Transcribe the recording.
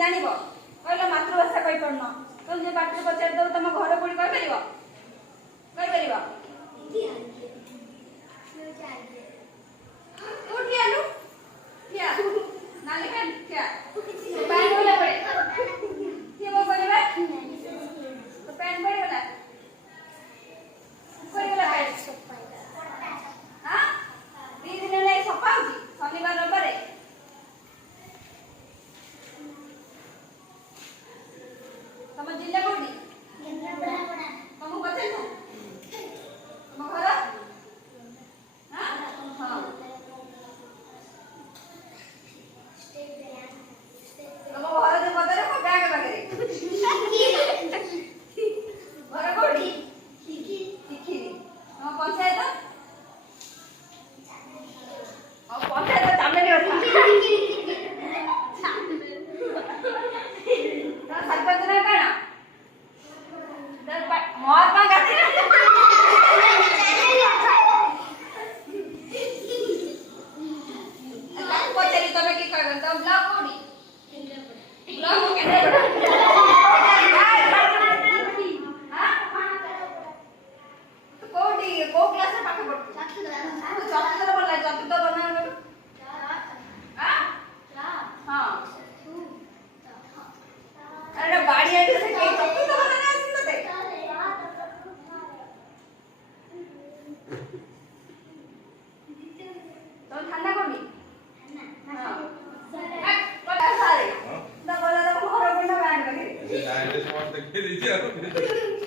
जानिबो कहलो मातृभाषा कहि पड़नो तुम जे पाठ पचार दो तम घर कोडी कहि परिबो उठी आलू क्या नाले का क्या पैन बोला पड़े ये वो बोले तो पैन पड़े बोला हां 3 दिन ले सफा होची शनिवार रविवार तम जिल्ला कोडी तम बचे ना तम घर हां हां तम घर जे बदरे को बैग बगरे घर कोडी ठीक तम पंचायत और पंचायत सामने नहीं होता तो सरपंच ने कहना मोर का गाती पचारी तमे की कहबो त ब्लॉक कोडी ब्लॉक केने कोडी को क्लास में पाठ पढ़ चतुर्थ बोला चतुर्थ बना हां अरे बाड़ी आडी से कई चतुर्थ बना आसी तते तो ठान्ना कोडी हां कोटा सारे ना बोला तो घर बना बैंड लगे ये डायरेक्ट समझ के दीजिए